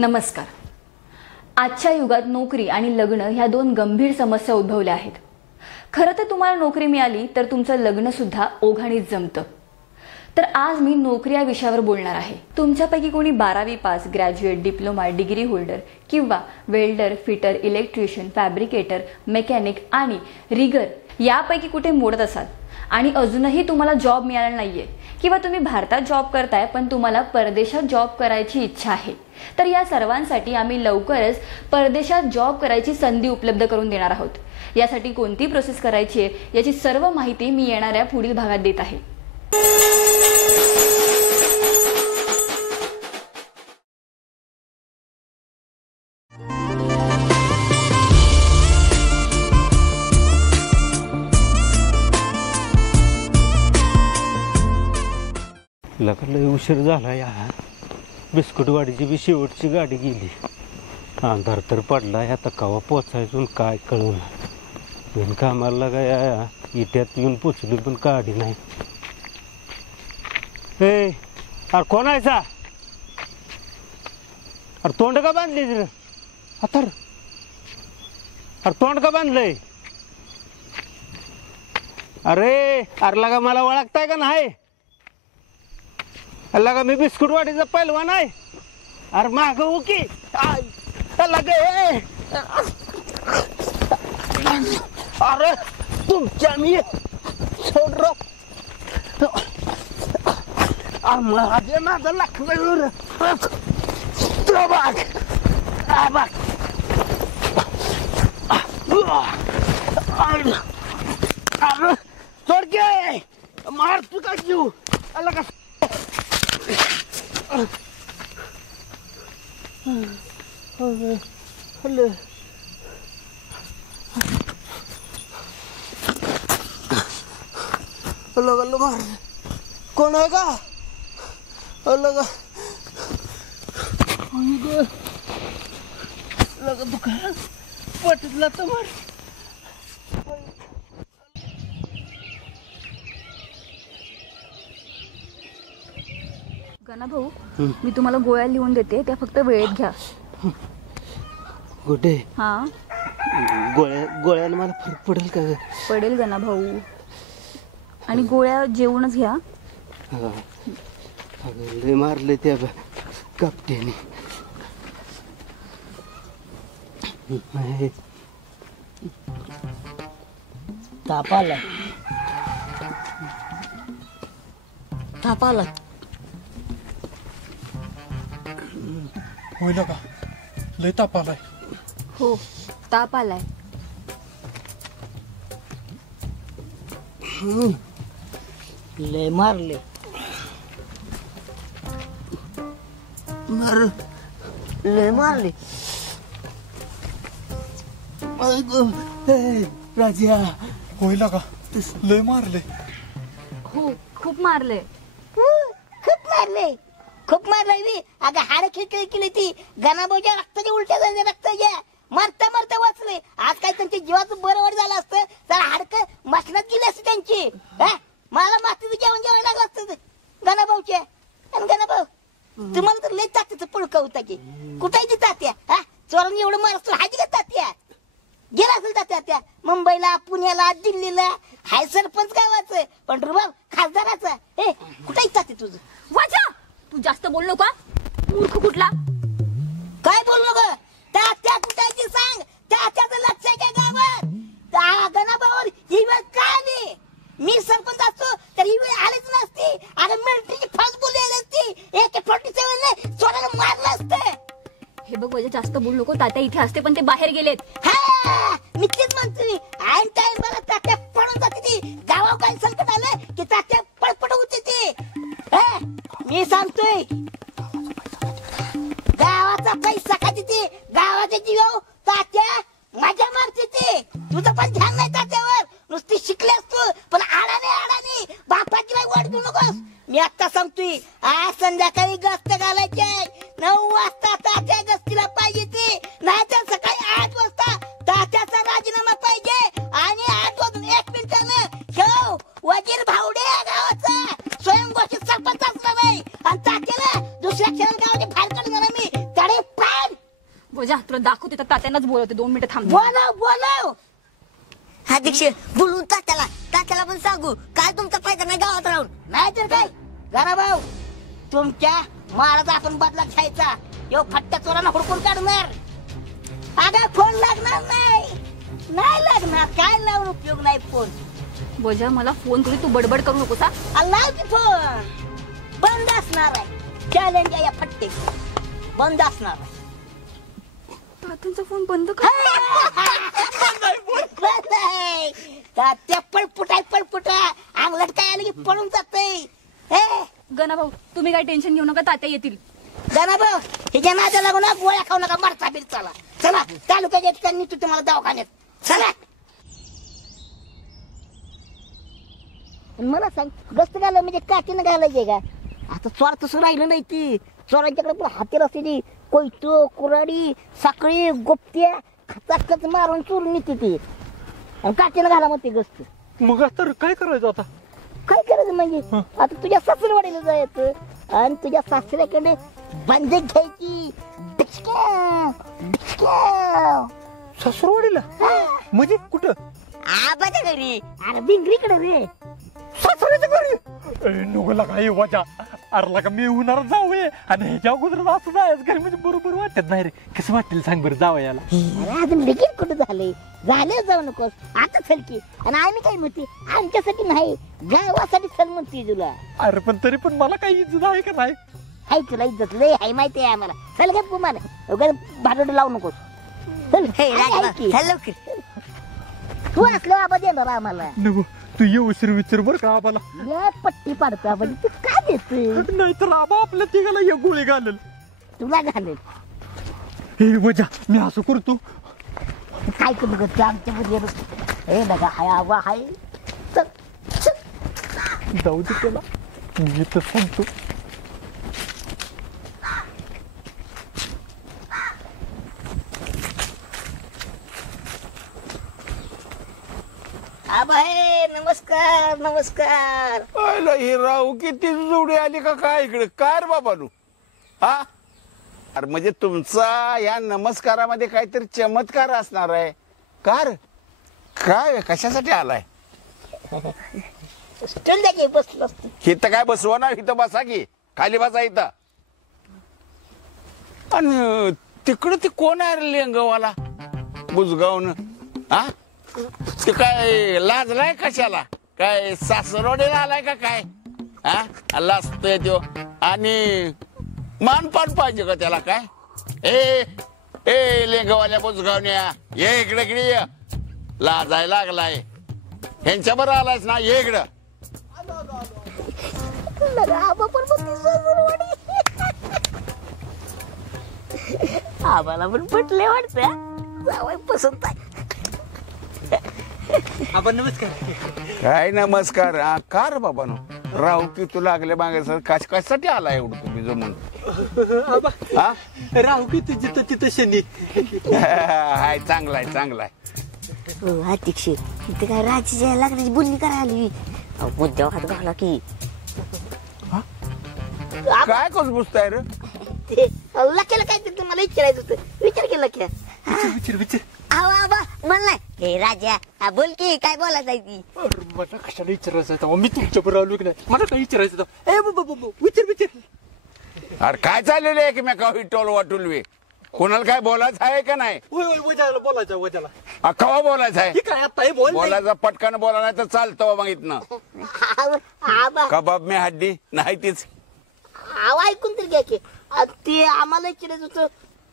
नमस्कार. आजच्या युगात नोकरी आणि लग्न ह्या दोन गंभीर समस्या उद्भवल्या आहेत. खरं तर तुम्हाला नोकरी मिळाली तर तुमचं लग्न सुद्धा ओघाणीत जमतं. तर आज मी नोकरी या विषयावर बोलणार आहे. तुमच्यापैकी कोणी 12वी pass, graduate, diploma, degree holder किंवा welder, fitter, electrician, fabricator, mechanic आणि रिगर यापैकी कुठे मोडत असाल आणि अजूनही तुम्हाला जॉब मिळाला नाहीये किंवा तुम्ही भारतात जॉब करताय पण तुम्हाला परदेशात जॉब करायची इच्छा आहे, तर या सर्वांसाठी आम्ही लवकरच परदेशात जॉब करायची संधी उपलब्ध करून देणार आहोत. यासाठी कोणती प्रोसेस करायची आहे याची सर्व माहिती मी येणाऱ्या पुढील भागात देत आहे. लय उशीर झाला या. बिस्कुटवाडीची बी शेवटची गाडी गेली. अंधार तर पडला. आता कवा पोचायचून काय कळून बिन कामाला काय इट्यात येऊन पोचली पण गाडी नाही. अरे कोण आहे सा? अरे तोंड का बांधली रे? अरे तोंड का बांधलंय? अरे लगा मला ओळखताय का नाही? लगा मी बिस्कुटवाडीचा पहिलवान आहे. अरे माग हो की अरे तुमच्या मी माझे माझं लागलं अरे सोड गे मार तू का जीव आला का? मार कोण आहे का? दुकान पटला तर मार. गणा भाऊ, मी तुम्हाला गोळ्या लिहून देते, त्या फक्त वेळेत घ्या. गोटे हा गोळ्याने मला फरक पडेल का? पडेल गणा भाऊ. आणि गोळ्या जेवूनच घ्या. लय मारले त्या कपट्याने. ताप आला होईल का? लय ताप आलाय. हो, ताप आलाय. लय मारले. लय मारले. राजा होईल का? लय मारले. हो, खूप मारले. खूप मारले. अगं हाड खिळखिळी केली ती. गणाभाऊच्या रक्ताच्या उलट्या झाल्या. रक्ताच्या मरता वाचले. आज काय त्यांच्या जीवाचं बरोबर झालं असतं तर हाडकं मसनात गेली असते त्यांची. मला मातीचं जेवण लागलं असतं गणाभाऊच्या. आणि गणाभाऊ तुम्हाला तर लय तात्याचं पुळका होता की. कुठायची तात्या? चोरांनी एवढं मारतो हाजी का तात्या? गेला असेल तात्या मुंबईला, पुण्याला, दिल्लीला. हाय सरपंच गावाचं पण रुबाब खासदाराचा. कुठाही तात्या तुझं? वाचा, तू जास्त बोललो का? मूर्ख कुठला? काय बोललो ग? तात्या कुठायची सांग. तात्याचं लक्ष आहे का गावात? गणाभाऊवर ही वेळ का आली? मी सरपंच असतो तर ही वेळ आलीच नसती. अगं मिलिटरीची फास्ट बोलली असती. AK-47 ने चोराला मारलं असतं. हे बघ वजा, जास्त बोलू नको. तात्या इथे असते पण ते बाहेर गेलेत. मी तेच म्हणतोय. आईन टाइम मला तात्या पळून जाते ती. गावावर काही संकट आलं की तात्या पळपट होते ती. मी सांगतोय गावाचा पैसा खाते ती. गावाच्या जीवावर तात्या मजा मारते ती. तुझं पण ध्यान नाही तात्यावर. नुसती शिकले असतो पण आडाने बापाची नाही वाढ देऊ नकोस. मी आता सांगतोय आज संध्याकाळी गस्त घालायची आहे. 9 वाजता तात्या गस्तीला पाहिजे ती. नाही तर सकाळी 8 वाजता तात्याचा राजीनामा पाहिजे. आणि 8 वाजून 1 मिनिटानं वजीर भावडे या गावाचा स्वयंघोषित सरपंच असला नाही आणि तात्याला पूजा तुला दाखवते तर तात्यांनाच बोलवते 2 मिनिटं थांब. बोलव बोलव. अध्यक्ष बोलून तात्याला पण सांगू काय तुमचा फायदा नाही गावात राहून. नाही तर काय गणाभाऊ तुमच्या महाराजा आपण बदला घ्यायचा. यो फट्ट्या चोरांना हुडकून काढणार. अगं फोन लागणार नाही लागणार. काय लावून उपयोग नाही फोन. बोजा मला फोन करू, तू बडबड करू नकोस हा. लाव की फोन. बंद असणार आहे. चॅलेंज या फट्टे बंद असणार आहे. तात्यांचा फोन बंद कर. त्या पळपुटा अंगलट काय आलं की पळून जाते. गणा भाऊ तुम्ही काय टेन्शन घेऊ नका, तात्या येतील. गणाभाऊ हिच्या नादा लागू ना. गोळ्या खाऊ नका. मरता बिल चला चला. तालुक्याच्या ठिकाणी तू तुम्हाला दवाखान्यात चला. मला सांग गस्त घाल म्हणजे काकीनं घालायचे का. आता चोर तसं राहिलं नाही. ती चोरांच्याकडे पण हातीर असते ती कोयतो कुराडी साखळी गोपत्या खचाखच मारून चोरून येते ती. आणि काकीनं घाला मग ती गस्त. मग तर काय करायचं आता. काय करायचं म्हणजे आता तुझ्या सासरवाडीला जायचं आणि तुझ्या सासऱ्याकडे बंदूक घ्यायची. डिचक्या डिचक्या. सासरवाडीला म्हणजे कुठं. आबाच्या घरी. अरे बिंगरीकडे रे. सासऱ्याच्या घरी नुगला काय वजा. अरला का मी होणार जाऊये आणि ह्याच्या अगोदर असं जायचं घरी म्हणजे बरोबर वाटत नाही रे. कसं वाटेल सांग बरं जावं याला. अरे अजून लगीन कुठं झालंय. झाले जाऊ नकोस आता चल की. आणि आम्ही काय म्हणते आमच्यासाठी नाही गावासाठी चल म्हणते तुला. अरे पण तरी पण मला काही इज्जत आहे का नाही. हाय तुला इज्जत लय हाय माहिती आहे आम्हाला. चल गप कुमार उगाच भाडोड लावू नकोस. चल हे हाय राजा की. चल लवकर. तू असलं आबा देणार आम्हाला. नको तू ये उशीर विचार बरं का आबाला. लय पट्टी पाडतो आपण. तू काय देत नाहीतर आबा आपल्या तिघाला एक गोळी घालेल. तुला घालेल. हे वजा मी असं करतो. काय करू बघत आमच्या मध्ये हे बघा हाय आबा हाय. चल चल. जाऊ दे त्याला मी तर सांगतो. आबा हे नमस्कार नमस्कार. आयला ही राहू किती जोडी आली का काय इकडे काय रे बाबा नू. हा अरे म्हणजे तुमचा या नमस्कारामध्ये काहीतरी चमत्कार असणार आहे. कार काय कशासाठी आलाय. स्टँड द्या की बसलो असतो. इथं काय बसवा ना. इथं बसा की खाली बसा इथं. आणि तिकडं ते कोण आहे रे लेंगवाला बुजगावनं. हा ते काय लाजलाय कशाला. काय सासरवाडीला आलाय का काय. हा लाजतोय तो. आणि मानपान पाहिजे का त्याला काय. ए ए लेंगवाल्या बुजगावण्या ये इकडे इकडे ये. लाजाय लागलाय. ह्यांच्या बरं आलायच ना. ये इकडं. आबा पण म्हणते सासरवाडी. आम्हाला पण पटले वाटतं. जावई पसंत आहे. आबा नमस्कार. काय नमस्कार. का रे बाबा नो राहू की तू लागले मागे सर कशासाठी आला एवढं तुम्ही जमून. आबा हा राहू की तुझी तिथं शनी. हाय चांगलाय चांगलाय. हो अध्यक्ष इथे काय राजाच्या लाकडाची बोलणी करायला आली. मुद्द्यावर हात घाला की. काय कुसबुसताय रे. ते लक्याला काय ते मला विचारायचं होतं. विचार केला की विचार विचार. आवा आबा म्हण नाही. हे राजा बोल की काय बोलायचं ती. अरे मला कशाला विचारायचं. मी तुमच्या बरोबर आलो की नाही. मला काय विचारायचं. ए विचार विचार. अरे काय चाललेलं आहे की मी काही टोल वाटूल वे. कोणाला काय बोलायचं आहे का नाही. वजाला बोलायचं वजाला. कवा बोलायचं आहे. काय आता हे बोल. बोलायचं पटकन बोला नाही तर चालतं मग इथनं. आबा कबाब मी हड्डी नाही तीच. आवा ऐकून तरी घ्या की. ते आम्हाला विचारायचं होतं.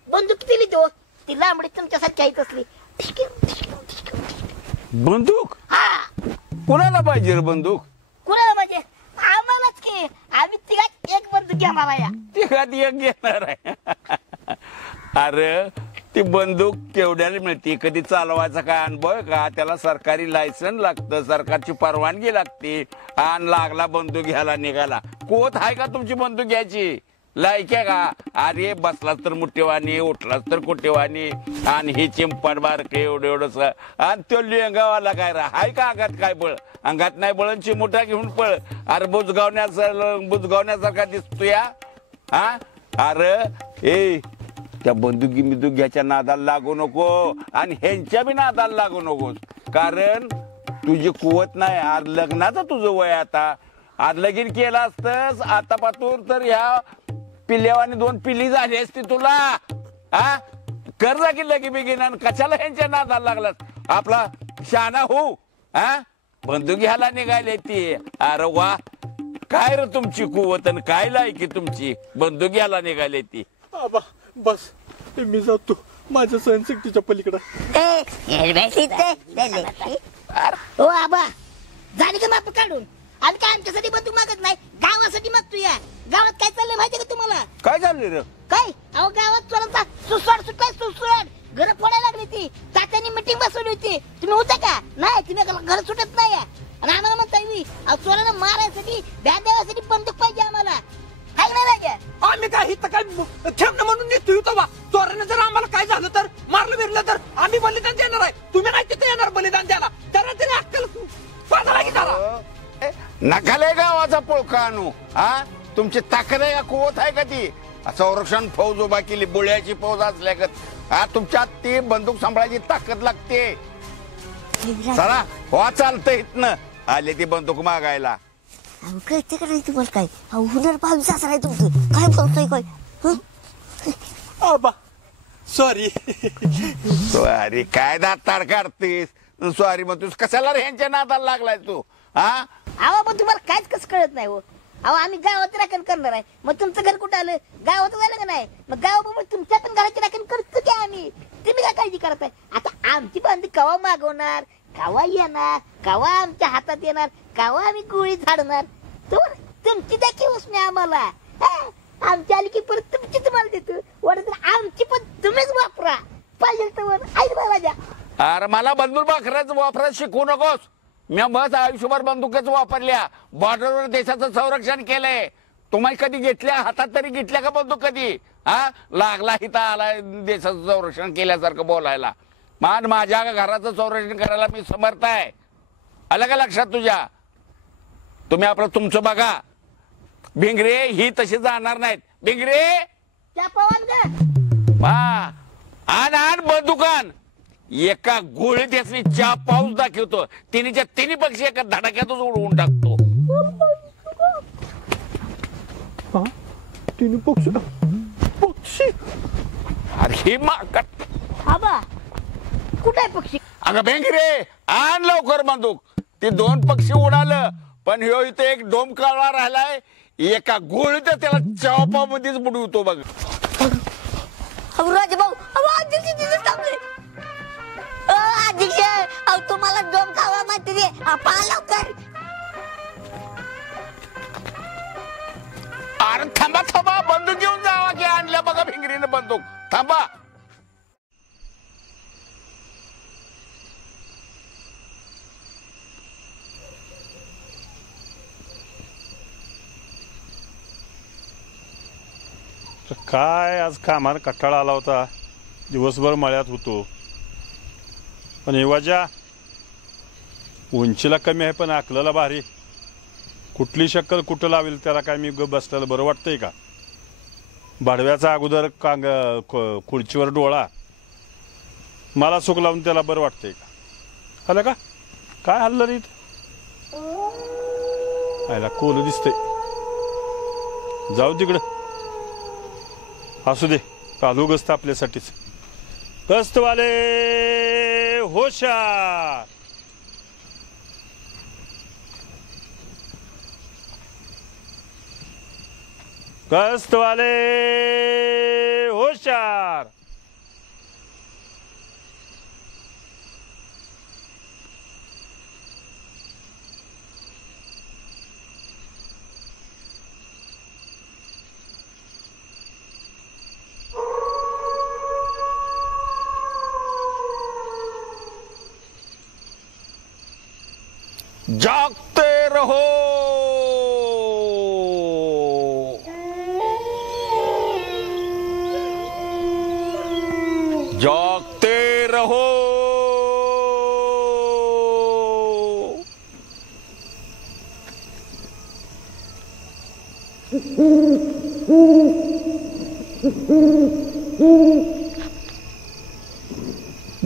बंदूक दिली तो. ती लांबडी तुमच्यासारखी आहेत असली. ठीक आहे. बंदूक कोणाला पाहिजे रे बंदूक. कुणाला म्हणजे आम्हालाच की. आम्ही तिघात एक बंदूक घेणार आहे. तिघात एक घेणार आहे. अरे ती बंदूक केवढ्याला मिळते. कधी चालवायचा काय अनुभव आहे का. त्याला सरकारी लायसन लागतं. सरकारची परवानगी लागते. आणि लागला बंदूक घ्यायला निघाला. कोत आहे का तुमची बंदूक घ्यायची. लायक आहे का. अरे बसलाच तर मुठेवानी उठलाच तर कुठेवानी. आणि हे चिंपाड बारक एवढं एवढंच. आणि तो लेंगावाला काय रा हाय का अंगात काय बळ. अंगात नाही बळन चिमुटा घेऊन पळ. अरे बुजगावण्यासारखा दिसतो या. हा अरे ए त्या बंदुकीच्या नादाला लागू नको आणि ह्यांच्या बी नादाला लागू नकोस. कारण तुझी कुवत नाही. आज लग्नाचं तुझं वय आता. आज लगीन केलं असतंस आतापासून तर ह्या पिल्ल्यावानी 2 पिल्ली झाली असती तुला. हा कर जा की लगी बिगीन. आणि कशाला ह्यांच्या नादाला लागलास. आपला शाना हो. हा बंदूक घ्यायला निघाले ती. अरे वा काय रे तुमची कुवत आणि काय लायकी तुमची. बंदूक घ्यायला निघाले ती. आबा बस मी जातो माझ्या सहनशक्तीच्या पलीकडे. हो आबा झाली का माप काढून. आणि काय आमच्यासाठी बंदूक मागत नाही गावासाठी मागतो. या गावात काय चाललंय माहितीये का तुम्हाला. काय चाललंय रे. काय अहो गावात चोरांचा सुसवाड सुटलाय सुसवाड. घर फोडायला लागली ती. तात्यांनी मिटिंग बसवली होती. तुम्ही होता का नाही. तुम्ही घर सुटत नाही. आणि आम्हाला म्हणताय मी चोरांना मारायसाठी ध्यान देण्यासाठी बंदूक पाहिजे आम्हाला. काय नाही लागे. आम्ही काय इथं काय ठेवणं म्हणून निघतोय तेव्हा चोराने जर आम्हाला काय झालं तर मारलं बिरलं तर आम्ही बलिदान देणार आहे. तुम्ही नाही तिथे येणार बलिदान द्यायला. जरा तरी अक्कल पाजायला की जरा. नकाले गावाचा पोळका आणू. हा तुमची ताकद आहे का कुवत आहे का ती. संरक्षण फौज उभा केली बुळ्याची फौज असल्यागत. हा तुमच्यात ती बंदूक सांभाळायची ताकद लागते. चला हो चालतं इथनं. आले ती बंदूक मागायला. अहो कळते का नाही तुम्हाला काय. अहो हुनर भावी सासरा आहे तुमचं. काय बोलतोय काय. आबा सॉरी. सॉरी काय दातार काढतेस. सॉरी म्हणतोस कशाला रे ह्यांच्या नादाला लागलाय तू. हा अहो पण तुम्हाला काहीच कसं कळत नाही हो. अहो आम्ही गावात राखण करणार आहे. मग तुमचं घर कुठं आलं. गावात झालं का नाही. मग गावाबरोबर तुमच्या पण घराची राखण करतो की आम्ही. तुम्ही काय काळजी करताय. आता आमची बांधू कवा मागवणार कवा येणार कवा आमच्या हातात येणार कवा आम्ही गोळी झाडणार. तुमची देखील उसने आम्हाला. आमची आली की परत तुमची तुम्हाला देतो. वरच आमची पण तुम्हीच वापरा पाहिजे तर आई बाबा. अरे मला बंदूक वापरायचं वापरायला शिकवू नकोस. मी बस आयुष्यभर बंदुकच वापरल्या. बॉर्डरवर देशाचं संरक्षण केलंय. तुम्ही कधी घेतल्या हातात तरी घेतल्या का बंदूक कधी. हा लागला इथं आला देशाचं संरक्षण केल्यासारखं बोलायला. मान माझ्या घराचं संरक्षण करायला मी समर्थ आहे. आलं का लक्षात तुझ्या. तुम्ही आपलं तुमचं बघा. भिंगरे ही तशी जाणार नाहीत. भिंगरे आण बंदुकान. एका गोळीत यासनी चहा पाऊस दाखवतो. तिन्हीच्या तिन्ही पक्षी एका धडाक्यातच उडवून टाकतो. तिन्ही पक्षी पक्षी. अरे ही माकड. आबा कुठे आहे पक्षी. अगं भिंगरे आण लवकर बंदूक. ते 2 पक्षी उडालं पण ह्यो इथे एक डोम काळा राहिलाय. एका गोळीत त्याला चहा मध्येच बुडवतो बघ. राजभाऊ अध्यक्ष अहो तुम्हाला डोम खावा माहिती दे. पहा लवकर. अरे थांबा थांबा बंदूक घेऊन जावा की. आणल्या बघा भिंगरीने बंदूक. थांबा. काय आज कामाला कटाळा आला होता. दिवसभर मळ्यात होतो. पण एवाच्या उंचीला कमी आहे पण आकलाला भारी. कुठली शक्कल कुठं लावेल त्याला काय मी बसलेलं बरं वाटतंय का. भाडव्याचा अगोदर खुर्चीवर डोळा मला सुख लावून त्याला बरं वाटतंय का. आलं का काय हल्लं रे. आयला कोल दिसतंय. जाऊ तिकडं. असू दे कालू गस्त आपल्यासाठीच. गस्तवाले होशार. गस्तवाले होशार. जागते रहो. जागते रहो.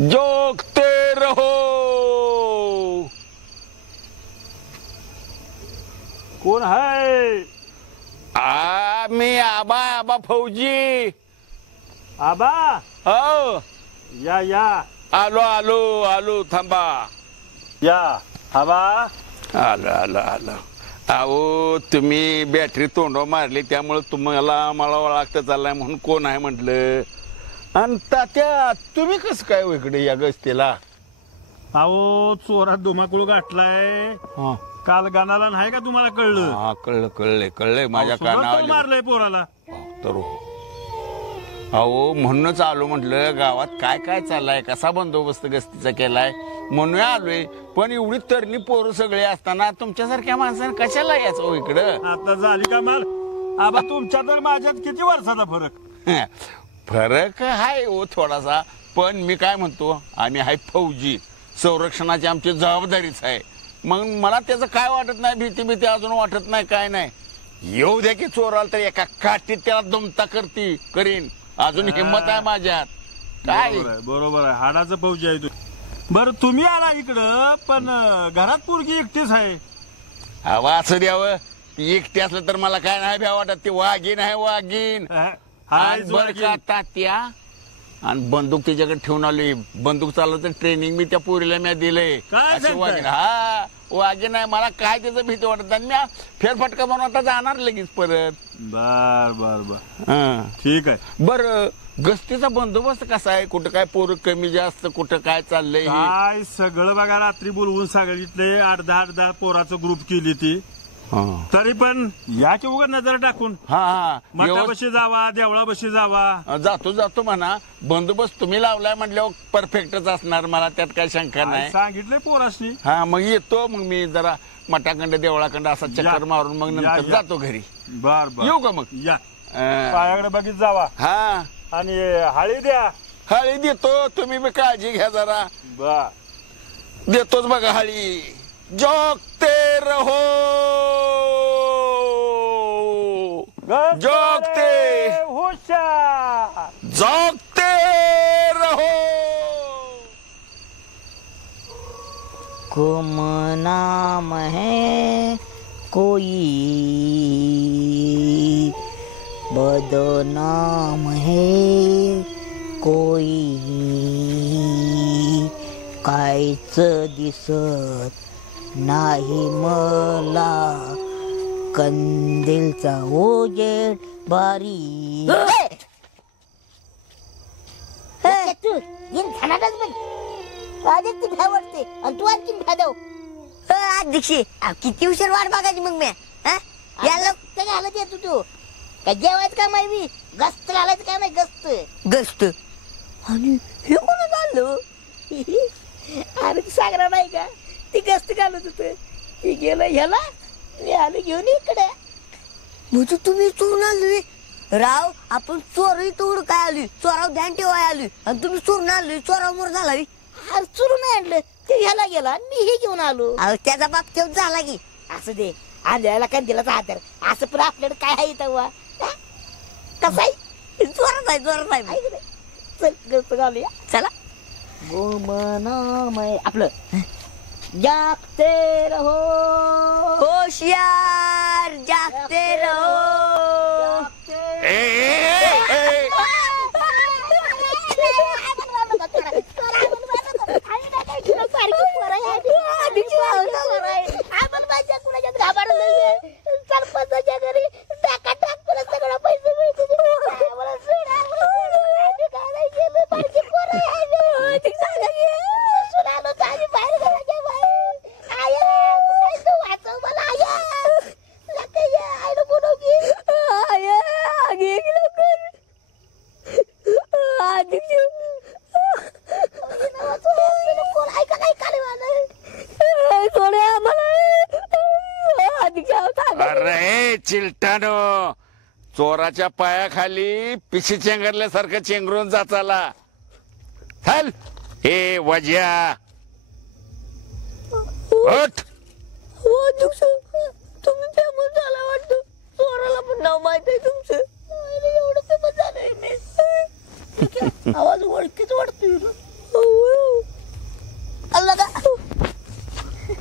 जोगते रहो. कोण आहे? मी आबा फौजी. आबा हो या आलो थांबा. या आबा. आलो. अहो तुम्ही बॅटरी तोंडव मारली त्यामुळे तुम्हाला मला ओळखता चाललाय म्हणून कोण आहे म्हटलं. आणि तात्या तुम्ही कसं काय इकडे या गस्तीला? अहो चोरात धुमाकूळ गाठलाय. काल गाणाला नाही का तुम्हाला कळलं? हा कळलंय माझ्या कानावर मारलंय पोराला. तर अहो म्हणूनच आलो म्हटलं गावात काय चाललाय, कसा बंदोबस्त गस्तीचा केलाय म्हणून आलोय. पण एवढी तरणी पोरं सगळे असताना तुमच्यासारख्या माणसाने कशाला यायचं इकडं? आता झाली का माल? आबा तुमच्या तर माझ्यात किती वर्षाचा फरक आहे हो थोडासा. पण मी काय म्हणतो, आम्ही आहे फौजी, संरक्षणाची आमची जबाबदारीच आहे. मग मला त्याचं काय वाटत नाही, भीती अजून वाटत नाही, काय नाही. येऊ द्या की चोराला तर एका काठीत त्याला दमता करीन. अजून हिंमत आहे माझ्यात. काय बरोबर आहे, हाडाचं फौजी आहे तू. बरं तुम्ही आला इकडं, पण घरात पोरगी एकटीच आहे. हवा असं द्यावं. एकटी असलं तर मला काय नाही भ्या वाटत. ती वाघीन आहे वाघीन. बरं का तात्या, आणि बंदूक त्याच्याकडे ठेवून आली. बंदूक चालवायचं ट्रेनिंग मी त्या पोरीला मी दिलंय. वाघीन हा वाघीन आहे. मला काय त्याचं भीती वाटत नाही. मी फेरफटका म्हणून आता जाणार लगेच परत. बर ठीक आहे. बर गस्तीचा बंदोबस्त कसा आहे? कुठं काय पोरं कमी जास्त, कुठं काय चाललंय? काय सगळं बघा, रात्री बोलवून सांगितले 8-10 पोराचं ग्रुप केली ती. तरी पण या की उगा नजर टाकून. मठापाशी जावा, देवळापाशी जावा. जातो म्हणा. बंदोबस्त तुम्ही लावलाय म्हटल्यावर परफेक्टच असणार, मला त्यात काही शंका नाही. सांगितलंय पोरासनी. मग येतो. मग मी जरा मठाखंड देवळाखंड असा चक्कर मारून मग नंतर जातो घरी. बर येऊ का मग? या पायाकडे बघित जावा. आणि हळी द्या. हळी देतो, तुम्ही बी काळजी घ्या जरा. देतोच बघा हळी. जोगते रहो. जोगते हुशार. जोगते रहो. गुमनाम है कोई, बदनाम है कोई, कायच दिसत नाही मला, कंदीलचा उजेड बारी. तू येऊन खाणारच बघ. आधी ती भ्या वाटते आणि तू आणखी भ्यादव. अध्यक्ष किती उशीर वाट बघायची मग मी? याला घालत येतो तू काय जेवायचं का माहिती? गस्त घालायचं काय नाही. गस्त. आणि हे कोण झालं? अरे ती सागरा नाही का, ती गस्त घालत होत. ती गेलं ह्याला, मी आलो घेऊन इकडे. म्हणजे तुम्ही चोरून आलोय? राव आपण चोरी तोड काय आली, चोराव ध्यान ठेवाय आली, आणि तुम्ही चोरून आलोय. चोराव मोर झाला. अरे चोरून आणलं ते ह्याला गेला, मी हे घेऊन आलो. त्याचा बाप तेवढ झाला की. असं दे आंधळ्याला कंदीलाचा आधार. असं पण आपल्याकडे काय आहे तेव्हा? कसं आहे? जोरात आहे. चल गस्त घालूया. चला. गुमनामय आपलं जागते रहो. होशियार जागते रहो. सरपंचाच्या घरी टाका टाक तुला सगळं पैसे मिळते. अरे चिलटानो, चोराच्या पायाखाली पिशी चेंगरल्यासारखं चेंगरून जाचाला. चल हे वज्या उठ. तुम्ही फेमस झाला वाटतं. चोराला पण नाव माहित आहे तुमचं. एवढं फेमस झालंय मी. आवाज ओळखीच वाटतोय.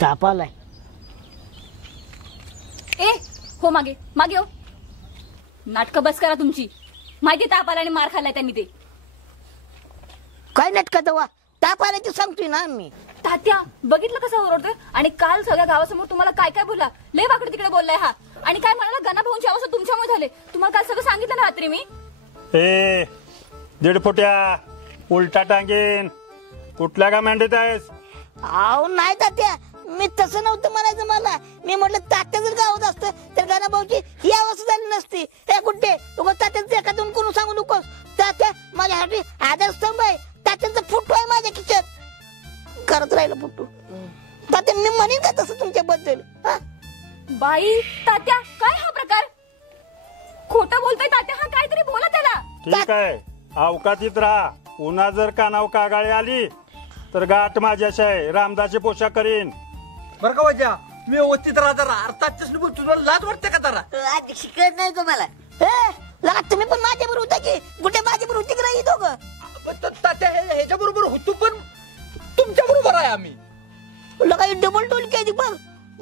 ताप आलाय. ए हो मागे मागे हो. नाटकं बस करा तुमची. माहिती ताप आला आणि मार खाल्लाय त्यांनी ते. काय नाटकात वा ताप आल्याची सांगतोय ना मी. तात्या बघितलं कसं ओरडतोय. आणि काल सगळ्या गावासमोर तुम्हाला काय काय बोलला. लय वाकडे तिकडे बोललाय हा. आणि काय म्हणाला गणा भाऊंची अवस्था तुमच्यामुळे झाले. तुम्हाला काल सगळं सांगितलं ना रात्री मी. ए 1.5 फुट्या उलटा टांगेन. कुठल्या का मांडीत आहेस? अहो नाही तात्या मी तसं नव्हतं म्हणायचं मला. मी म्हटलं तात्या जर गावात असतं तर गणाभाऊची ही अवस्था झाली नसती. हे कुठे तू तात्यांचं एखादून कोण सांगू नकोस. तात्या माझ्यासाठी आधारस्तंभ आहे. तात्यांचा फोटो आहे माझ्या खिशात. करत राहिलं फोटो. तात्या मी म्हणेन का तसं तुमच्याबद्दल. बाई तात्या काय हा प्रकार. खोटं बोलतोय तात्या हा. काहीतरी बोला त्याला. ठीक आहे अवकातीत राहा. उन्हा जर कानाव कागाळी आली तर गाठ माझ्याशी आहे. रामदासी पोशाख करीन. बरं का वाजा मी व्यवस्थित राहा जरा. अर्थात तुला लाज वाटते का जरा. अध्यक्ष कळत नाही तुम्हाला. लगा तुम्ही पण माझ्याबरोबर होता की. कुठे माझ्याबरोबर होती की नाही दोघं. तात्या ह्याच्या बरोबर होतो पण तुमच्या बरोबर आहे आम्ही. लगा डबल टोल केली बघ.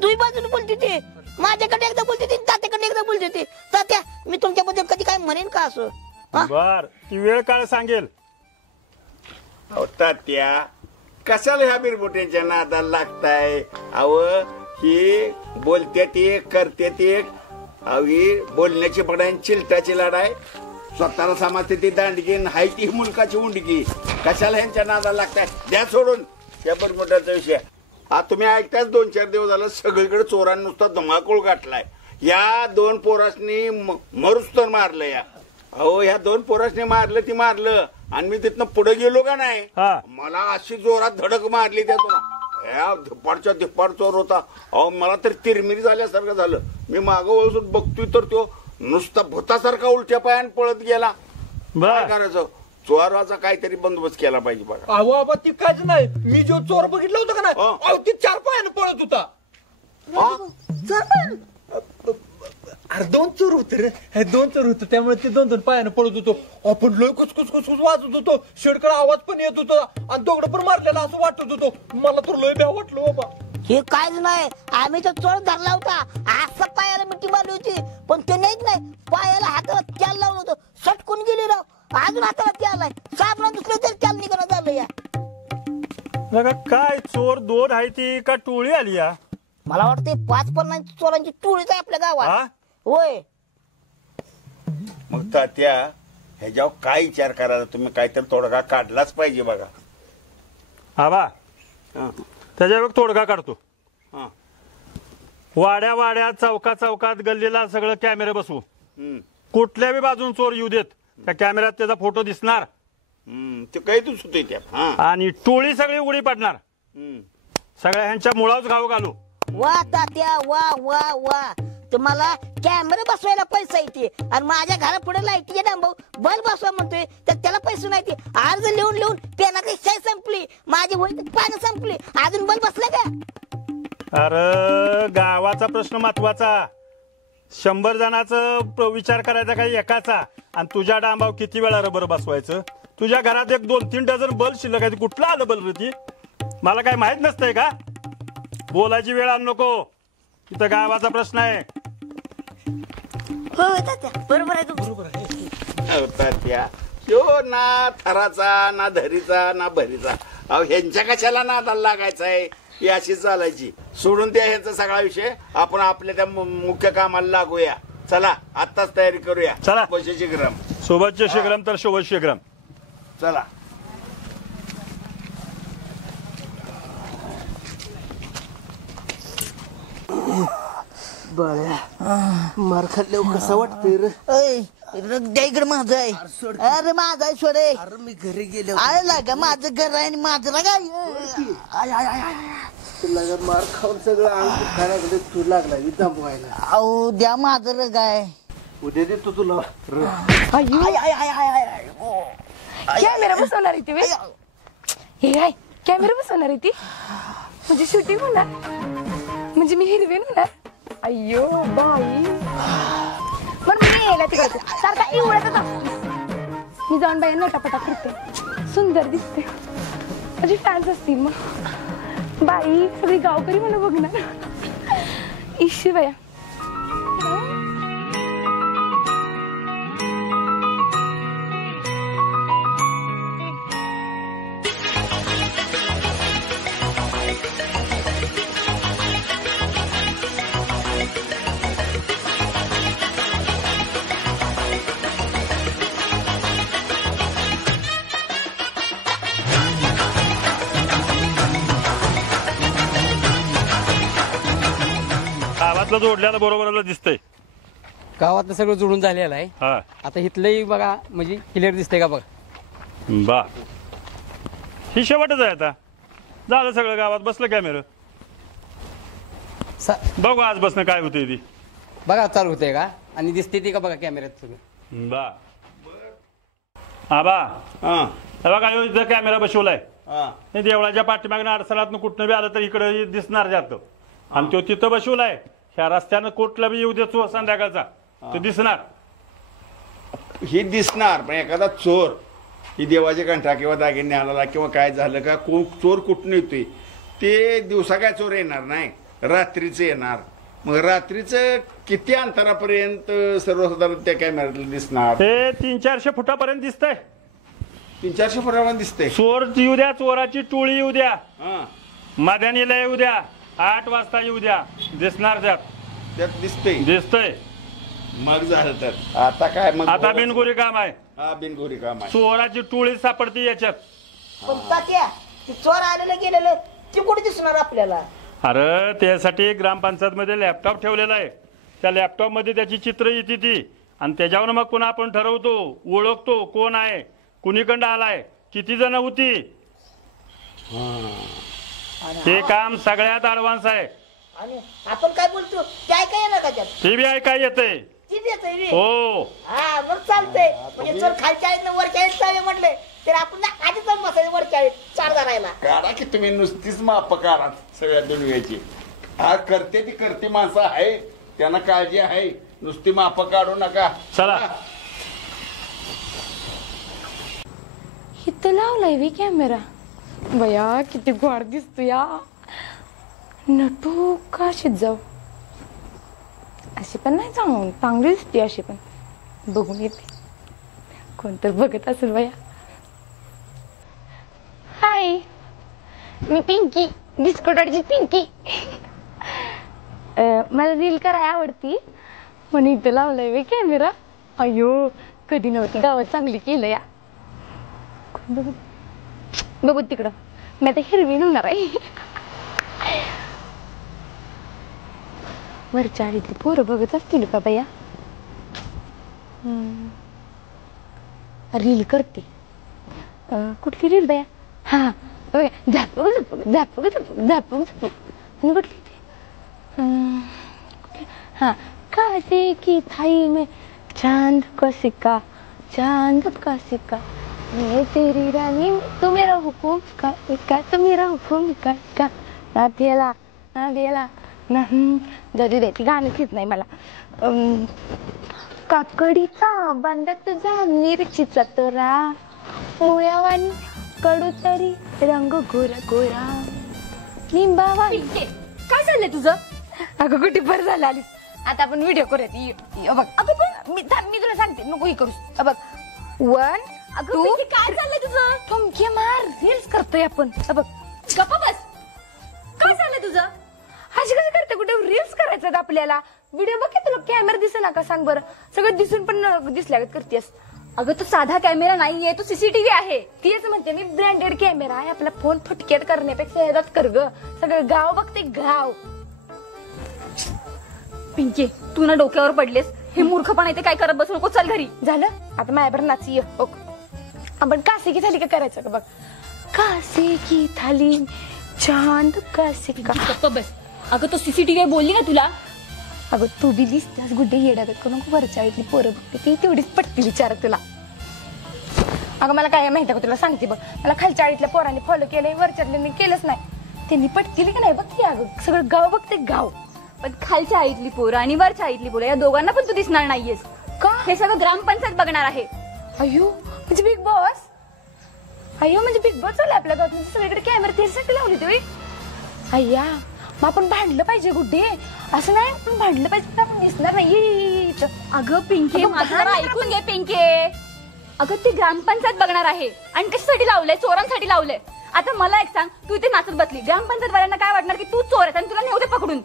दुई बाजूने बोलते ते. माझ्याकडे एकदा बोलते ते तात्याकडे एकदा बोलते ते. तात्या मी तुमच्याबद्दल कधी काय म्हणेन का असं. बर ती वेळ काळ सांगेल. तात्या कशाला ह्या बिरबुट्यांच्या नादाला लागताय. अव ही बोलत्यात एक करत्यात एक. ही बोलण्याची पडाय चिलटाची लढाई. स्वतःला समाजते ती दांडगी हाय ती मुलकाची उंडकी. कशाला ह्यांच्या नादाला लागताय. द्या सोडून त्या बिरबुट्याचा विषय. हा तुम्ही ऐकताच 2-4 दिवस झालं सगळीकडे चोरांनी नुसता धमाकूळ गाठलाय. या 2 पोरासनी मरुस तर मारलं. या अहो ह्या 2 पोरासनी मारलं ती मारलं. आणि मी तिथनं पुढे गेलो का नाही मला अशी जोरात धडक मारली त्यातून. धिप्पाडच्या धिप्पाड चोर होता. अहो मला तर तिरमिरी झाल्यासारखं झालं. मी मागं वळसून बघतोय तर तो नुसता भूतासारखा उलट्या पायाने पळत गेला. काय करायचं. चोराचा काहीतरी बंदोबस्त केला पाहिजे बघा. अहो बाबा ती काहीच नाही. मी जो चोर बघितला होता का नाही अहो ती 4 पायानं पळत होता. 4 पायानं. अरे 2 चोर होते रे. 2 चोर होते त्यामुळे ते 2-2 पायानं पळत होतो. आपण लय कुसकुस वाजत होतो. शेडकडे आवाज पण येत होता आणि दोघडं पण मारलेला असं वाटत होतो. मला तर लय भ्या वाटलं बाबा. हे काहीच नाही. आम्ही तर चोर धरला होता. असं पायाला मिठी मारली होती पण ते नाही पायाला हाताला तेल लावलं होतं. सटकून गेली राव. अजून हाताला तेल आलाय. साबणा दुसरं तरी तेल निघणं झालं. या काय चोर 2 आहे ती का टोळी आली. या मला वाटते 5-50 चोरांची टोळीच आहे आपल्या गावात. होय मग तात्या ह्याच्यावर काय विचार करायला तुम्ही. काहीतरी तोडगा काढलाच पाहिजे बघा. आबा त्याच्यावर तोडगा काढतो. वाड्या चौकात गल्लीला सगळं कॅमेरे बसवू. कुठल्याही बाजून चोर येऊ देत. त्या कॅमेऱ्यात त्याचा फोटो दिसणार. ते काही तू सुतोय त्या. आणि टोळी सगळी उडी पडणार. सगळ्या ह्यांच्या मुळाच गाव घालू. वा तात्या वा वा वा. तुम्हाला कॅमेरा बसवायला पैसा येते आणि माझ्या घरा पुढे लाईटीचे डांबव बल्ब बसवा म्हणतोय तर त्याला पैसे नाही. अर्ज लिहून पेनाची शाई संपली. माझी वही पानं संपली. अजून बल्ब बसला का. अरे गावाचा प्रश्न महत्वाचा. 100 जणांचा विचार करायचा काही एकाचा. आणि तुझ्या डांबाव किती वेळा रबर बसवायचं. तुझ्या घरात 1-2-3 डझन बल्ब शिल्लक आहे. कुठलं आलं बल्ब रे ती. मला काय माहित नसतंय का. बोलायची वेळ आणू नको. इथं गावाचा प्रश्न आहे. बरोबर आहे तुमचं. तात्या ह्यो ना थराचा ना धरीचा ना भरीचा. अहो ह्यांच्या कशाला नादाला लागायचा आहे. ही अशी चालायची. सोडून द्या ह्यांचा सगळा विषय. आपण आपल्या त्या मुख्य कामाला लागूया. चला आत्ताच तयारी करूया. चला शीघ्रम. सोबतचे शीघ्रम तर सोबत शीघ्रम. चला. मार खाल्ल्यावर कसं वाटतंय रे. द्या इकडे माझं आहे. अरे माझा आहे सोडे. अरे मी घरी गेलो. आहे लागा माझं घर आहे आणि माझं लागा. मार खाऊन सगळं अंग दुखायला तू लागला दमवायला. अहो द्या माझं रे गाय. उद्या देतो तुला. कॅमेरा बसवणार आहे ती. हे काय कॅमेरा बसवणार आहे ती. म्हणजे शूटिंग होणार. म्हणजे मी हिरवीन होणार. अय्यो बाई. पण मी यायला तिकडे सारखा एवढ्याच असतो. मी जाऊन बाई नटापटा करते. सुंदर दिसते. माझे फॅन्स असतील मग. बाई सगळी गावकरी मला बघणार इशी बाया गावातलं जोडल्याला बरोबर दिसतंय. गावातलं सगळं जोडून झालेलं आहे. हा आता इथलंही बघा म्हणजे क्लिअर दिसतंय का बघा. बा ही शेवटच आहे आता. झालं सगळं गावात बसलं कॅमेरा. बघू आज बसणं काय होतंय ती. बघा चालू होतंय का आणि दिसते ती का बघा कॅमेऱ्यात सगळं. बा आबा बघा इथं कॅमेरा बसवलाय. देवळाच्या पाठीमागनं अडसरातनं कुठनं बी आलं तर इकडे दिसणार जातं. आणि तो तिथं बसवलाय. ह्या रस्त्यानं कुठला बी येऊ देतो संध्याकाळचा तो दिसणार. हे दिसणार पण एखादा चोर ही देवाचे कंठा किंवा दागिने आला किंवा काय झालं का कोण चोर कुठून येतोय ते दिवसा काय चोर येणार नाही रात्रीचं येणार. मग रात्रीचं किती अंतरापर्यंत सर्वसाधारण त्या कॅमेऱ्यात दिसणार. ते 300-400 फुटापर्यंत दिसतंय. 300-400 फुटापर्यंत दिसतंय. चोर येऊ द्या चोराची टोळी येऊ द्या माद्यानीला येऊ द्या 8 वाजता येऊ द्या दिसणार त्यात दिसतंय. मग झालं तर आता काय मग आता बिनगोरी काम आहे. हा बिनगोरी काम आहे. चोराची टोळी सापडते याच्यात. पण तात्या ते चोर आलेलं गेलेलं ते कुठे दिसणार आपल्याला. अरे त्यासाठी ग्रामपंचायत मध्ये लॅपटॉप ठेवलेला आहे. त्या लॅपटॉप मध्ये त्याची चित्र येते ती आणि त्याच्यावर मग पुन्हा आपण ठरवतो ओळखतो कोण आहे कुणीकडं आलाय किती जण होती. ते काम सगळ्यात ऍडव्हान्स आहे. आणि आपण काय बोलतो ते ऐकाय येणार का त्यात. ते बी ऐकाय येतंय. हो हा मग चालतंय म्हणजे चोर खालच्या आहेत वरच्या आहेत चावे म्हटले तर आपण आधी जाऊन बसायचं वरच्या आहेत 4 धरायला. काढा की तुम्ही नुसतीच माप काढा सगळ्या दुनियेची. हा करते ती करते माणसं आहे त्यांना काळजी आहे. नुसती माप काढू नका. चला इथं लावलाय वी कॅमेरा. बया किती गोड दिसतो या. नटू का अशीच जाऊ. अशी पण नाही चांगली दिसते अशी पण. बघून येते कोणतर बघत असेल बया. हाय मी पिंकी बिस्कुटाची पिंकी. मला रील करायला आवडती म्हणून इथं लावलाय वे कॅमेरा. अयो कधी नव्हती गावात चांगली केलं या. बघू तिकडं मी आता हिरवी होणार आहे. वरच्या आडीतली पोरं बघत असतील का बाया. रील करते. कुठली रील बाया. हा झापक झापक झापक झापक झापक कुठली हाँ कासे की थाई में चांद का सिक्का मैं तेरी रानी तू मेरा हुकुम का तू मेरा हुकुम का ना भेला ना जरी देती गाणंच येत नाही मला. काकडीचा बांधा तुझा मिरचीचा तोरा मुळ्यावानी कडू तरी रंग गोरा गोरा लिंबावानी. काय चाललंय तुझं. अगं कुठे बरं झालं आलीस. आता आपण व्हिडिओ करूयात. बघ अगं पण मी तुला सांगते नको ही करूस. बघ 1 2 काय चाललंय तुझं. ठुमके मार रील्स करतोय आपण. बघ गप्पा बस. काय चाललंय तुझं. अशी कसं करते कुठे रील्स करायचं आपल्याला. व्हिडिओ बघ की तुला कॅमेरा दिसे ना का सांग बरं. सगळं दिसून पण दिसल्यागत करतेस. अगं तो साधा कॅमेरा नाहीये तो सीसीटीव्ही आहे. तेच म्हणते मी ब्रँडेड कॅमेरा आहे. आपला फोन फटक्यात करण्यापेक्षा ह्याच्यात कर ग. सगळं गाव बघते गाव. पिंके तू ना डोक्यावर पडलेस. हे मूर्खपणा इथे काय करत बसू नको. चल घरी. झालं आता माझ्यावर नाची ये. आपण कासे की थाली का करायचं का बघ. कासे की थाली चांद का सिक्का. बस अगं तो सीसीटीव्ही बोलली ना तुला. अगं तू बी दिसतेस गुड्डे येड्यागत करून वरच्या वेळी पोरं बघते ती तेवढीच पटती विचार तुला. अगं मला काय माहिती का तुला सांगते बघ. मला खालच्या आळीतल्या पोरांनी फॉलो केलंय वरच्यातल्या मी केलंच नाही. त्यांनी पटतील की नाही बघ की. अगं सगळं गाव बघते गाव. पण खालच्या आईतली पोरं आणि वरच्या आईतली पोरं या दोघांना पण तू दिसणार नाहीयेस का. हे सगळं ग्रामपंचायत बघणार आहे. अयो म्हणजे बिग बॉस. अयो म्हणजे बिग बॉस चालू आपल्या गावात. म्हणजे सगळीकडे कॅमेरा त्यासाठी लावली तुम्ही. अय्या मग आपण भांडलं पाहिजे गुड्डे. असं नाही आपण भांडलं पाहिजे तर आपण दिसणार नाही. अगं पिंके, अगं, माझं जरा भांडण ऐकून घे पिंके. अगं ती ग्रामपंचायत बघणार आहे आणि कशासाठी लावलंय? चोरांसाठी लावलंय. आता मला एक सांग, तू इथे नाचत बसली, ग्रामपंचायत वाल्यांना काय वाटणार की तू चोर आहेस आणि तुला नेऊ दे पकडून.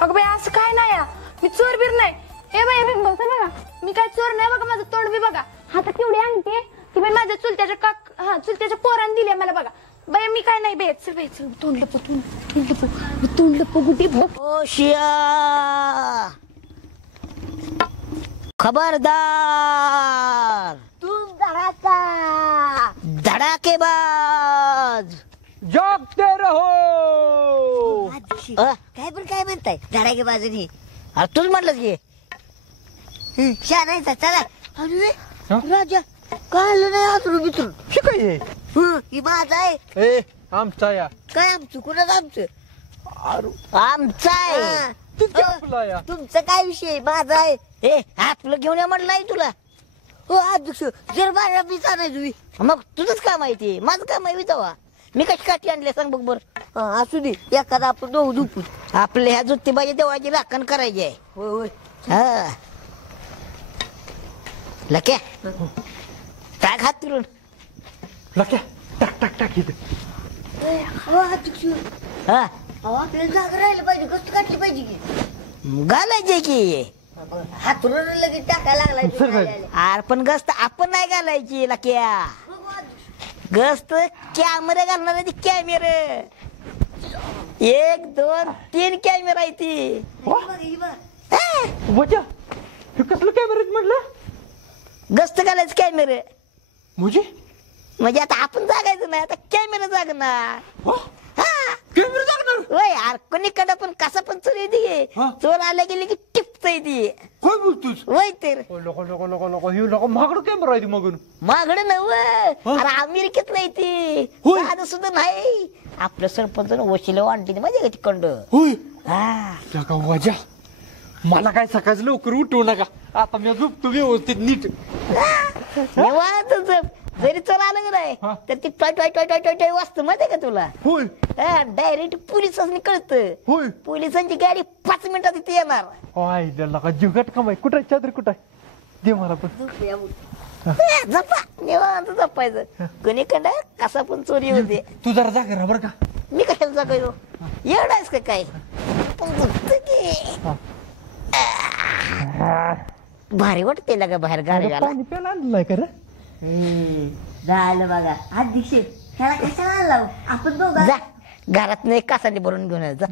अगं बाई असं काय नाही या. मी चोर बीर नाही. हे बाई मी बघा मी काय चोर नाही. बघा माझं तोंड बी बघा. हातात केवढी आणते ती बाई माझ्या चुलत्याच्या पोरांनी दिले मला. बघा बाई मी काय नाही बाई. चल बाई चल तोंड लपू गुड्डी. ओशिया खबरदार, तुम धडाकेबाज. जागते रहो. काय म्हणताय धडाकेबाज? अरे तूच म्हटलं की शानायचा. चला अरे राजा काय नाही हातरून बितरून. हे काय आहे? ही माझा आहे. ए आमचा या. काय आमचं? कुणाचं आमचं? आमचं आहे. आपला या. तुमचं काय विषय? माझा आहे. हे आपलं घेऊन या म्हणलं आहे तुला. हो अध्यक्ष जर बाहेर बीच नाही तुम्ही मग तुझंच काम आहे ते. माझं काम आहे विचावा. मी कशी काठी आणले सांग बघ बर. असू दे एखादा आपण दोघं दुपू. आपल्या ह्या ज्योतिबाच्या देवळाची राखण करायची आहे. होय होय. हा लक्या टाक हात फिरून. लक्या टाक टाक टाक इथे. हा आपल्याला जागा राहिलं पाहिजे. कसं काढली पाहिजे की घालायचे की हातरून लगेच टाकायला लागलाय. आर पण गस्त आपण नाही घालायची लक्या. गस्त कॅमेरा घालणार आहे. कॅमेरा 1 2 3 कॅमेरा आहे ती. वजा हे कसलं कॅमेरा म्हटलं? गस्त घालायचं कॅमेरा. म्हणजे आता आपण जागायचं नाही. आता कॅमेरा जागणार. कॅमेरा जागणार होय यार. कोणीकडे पण कसा पण चोर येते. चोर आला गेले की टिपतय ती. काय बोलतोस? होय तर लोक महागड कॅमेरा आहे मग. मागड नव अरे अमेरिकेत नाही ती. साधं सुद्धा नाही. आपलं सरपंच वशिला वाटते माझ्या का तिकडं. होय हा वजा. मला काय सकाळचं लवकर उठवू नका. आता मी झोपतो व्यवस्थित नीट. निवांत झोप. जरी चोर आलं नाही तर ती toy toy toy toy toy toy वाजतं माहिती का तुला? होय डायरेक्ट पोलिसांनी कळतं. होय पोलिसांची गाडी 5 मिनिटात इथे येणार. होय त्याला का जुगाट कमाय. कुठं आहे चादर? कुठं आहे दे मला पण. झपा निवांत झपायचं. कोणीकडं कसा पण चोरी होते. तू जरा जागा राहा बरं का. मी कशाला जागायचो? एवढाच का काय? भारी वाटते का बाहेर गाडी पाणी प्यायला आणलंय का रे? झालं बघा अध्यक्ष. त्याला कशाला लावू आपण दोघं. जा घरात नाही कासांनी भरून घेऊन जा.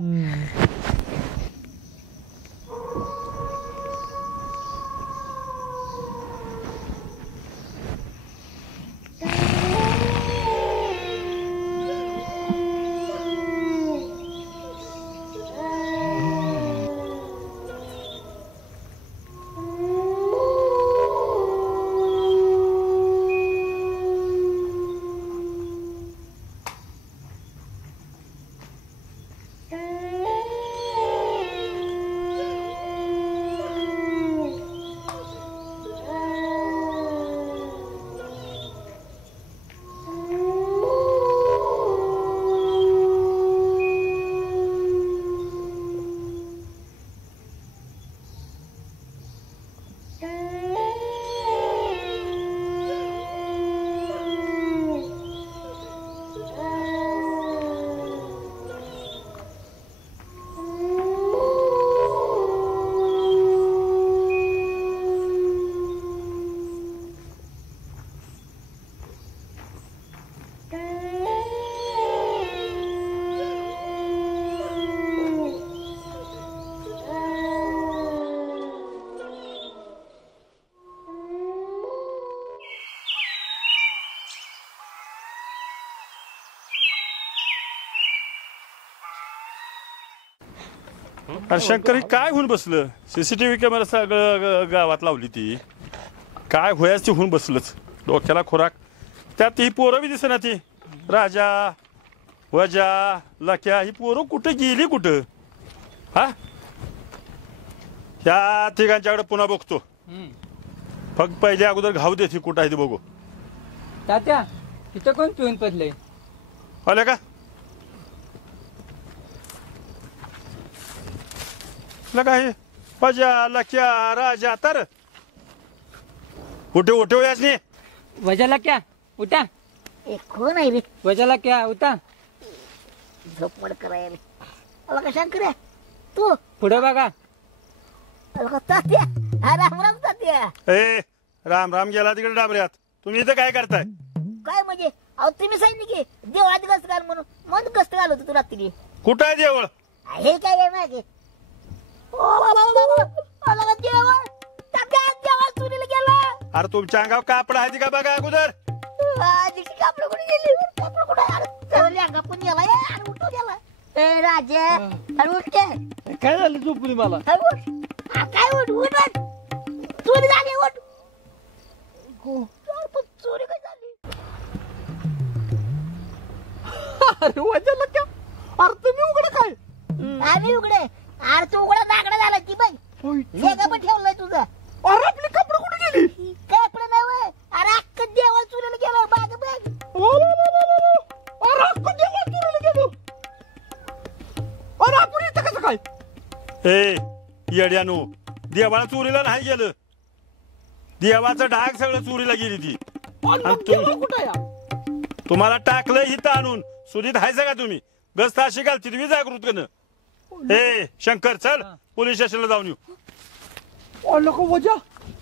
अरे शंकर हे काय होऊन बसलं? सीसीटीव्ही कॅमेरा सगळं गावात लावली ती. काय होयाच ती होऊन बसलंच. डोक्याला खुराक. त्यात ही पोरं बी दिसेना ती. राजा वजा लक्या ही पोरं कुठं गेली कुठं? हा ह्या तिघांच्याकडे पुन्हा बघतो. फक्त पहिले अगोदर घाव देते कुठं आहे ते बघू. तात्या इथं कोण पिऊन पडलंय? आले का? लगा हे पजा लक्या राजा तर उठे उठे यासनी वजाला क्या उठा कोण आहे रे वजाला क्या उठा झोपमड करायला मला का शंकर आहे तू पुढे बघा अरे तात्या राम राम तात्या ए राम राम गेला तिकडे डाबऱ्यात तुम्ही इथं काय करताय काय म्हणजे अहो तुम्ही सांगितले की देवळात कष्ट घाल म्हणून मन कष्ट घाल होतं तू रात्री कुठं आहे देवळ हे काय आहे मागे देवळ तात्या देवळ चुरीला गेलं अरे तुमच्या अंगावर कापड आहे का बघा अगोदर कापड कुठे गेली कापड कुठे लेंगा पण गेला अरे उठू गेला ए राजा अरे उठ के काय झालं झोपली मला अरे उठ काय उठ उठ चोरी झाली उठ चोरी काय झाली अरे वजाला क्या अरे तुम्ही उघड काय आम्ही उघडे अरे तू उघडा दागडा झाला की बघ लेगा पण ठेवलाय तुझा अरे आपली कपडे कुठे गेली कपडे नाही अरे अख्खं देवळ चुरीला गेलं बाग बघ अरे अख्खं देवळ चोरीला गेलो अरे आपण इथं कसं काय ए येड्यानो देवाला चोरीला नाही गेलं देवाचं डाग सगळं चोरीला गेली ती आणि देवळ कुठं आहे तुम्हाला टाकलं इथं आणून सुधीत हायचं का तुम्ही गस्त अशी घालती तुम्ही जागृत करणं ए शंकर चल पोलीस स्टेशनला जाऊन येऊ अरे का वजा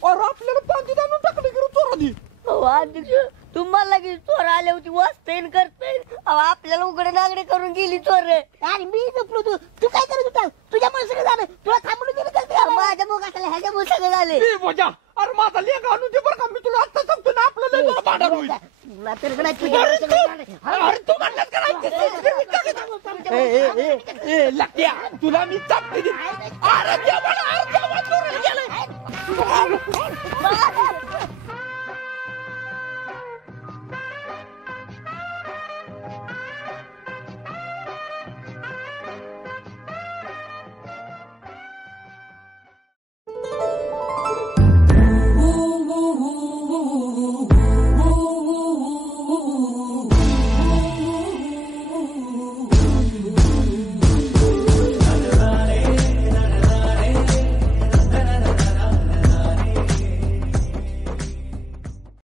अरे आपल्याला पांदी आणून टाकले गेलो चोरानी अध्यक्ष तुम्हाला की चोर आले होती वाचतेन करते आपल्याला उघडे नागडे करून गेली चोर आणि मी झोपलो तू काय करत होता तुझ्यामुळे सगळं झालं तुला थांबून गेलं कसं माझ्या मुखाला ह्याच्यामुळे सगळे झाले ए वजा अरे माझा लेखा आणून दे बरं का मी तुला आता सांगतो ना आपलं लय जरा भांडण होईल तुला तर गड्या तुझ्यामुळे सगळं झालं. अरे तू म्हणलास का नाही? ए लक्या तुला मी चापटी दे अरे देवा चोरीला गेलंय